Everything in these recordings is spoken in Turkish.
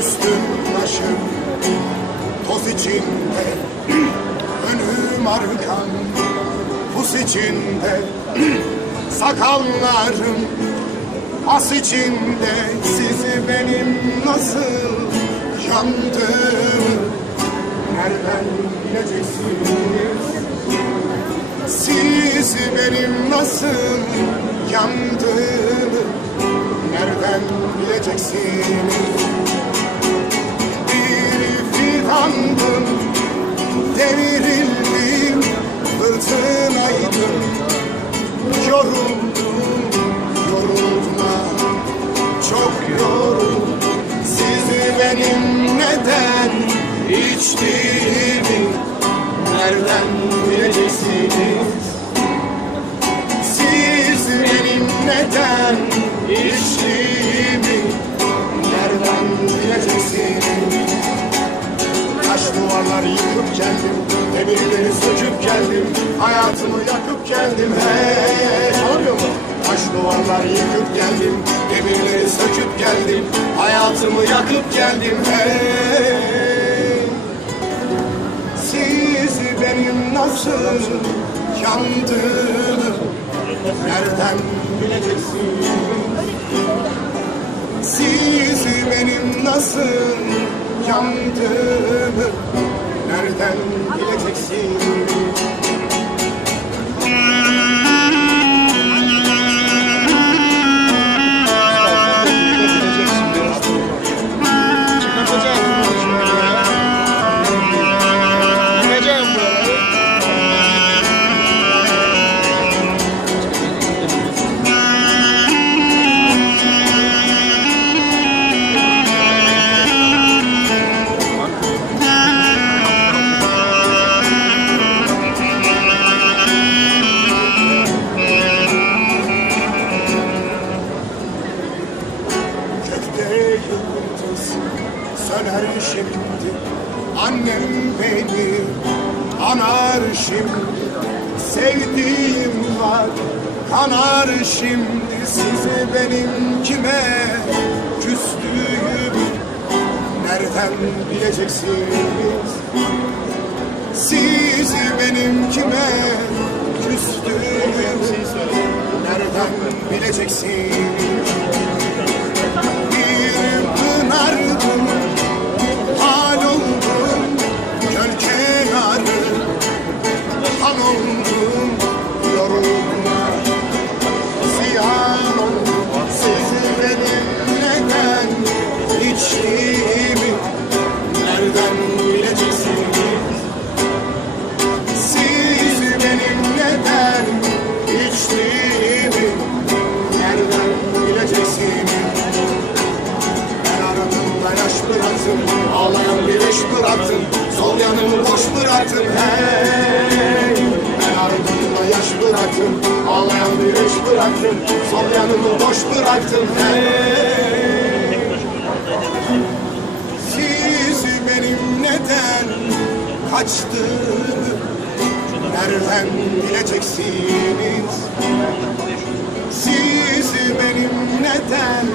Üstüm başım toz içinde Önüm arkam pus içinde Sakallarım as içinde Sizi benim nasıl yandığımı Nereden bileceksiniz Sizi benim nasıl yandığımı Nereden bileceksiniz Bir fidandım Devrildim Fırtınaydım. Yoruldum Yoruldum Çok yoruldum. Sizi benim neden içtiğimi Nereden bileceksiniz Siz benim neden içtiğimi Nereden bileceksiniz Taş duvarlar yıkıp geldim Demirleri söküp geldim Hayatımı yakıp geldim. Hey çalamıyor mu? Taş duvarlar yıkıp geldim Demirleri söküp geldim Hayatımı yakıp geldim. Hey Siz benim nasıl yandığımı Nereden bileceksiniz nasıl yandığımı Nereden bileceksiniz söner şimdi Annem beni anar şimdi Sevdiğim var. Kanar şimdi Sizi benim kime küstüğümü Nereden bileceksiniz? Siz benim kime küstüğümü Nereden bileceksiniz bıraktım Sol yanımı boş bıraktım hey Siz benim neden kaçtığımı Nereden bileceksiniz? Siz benim neden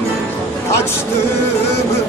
kaçtığımı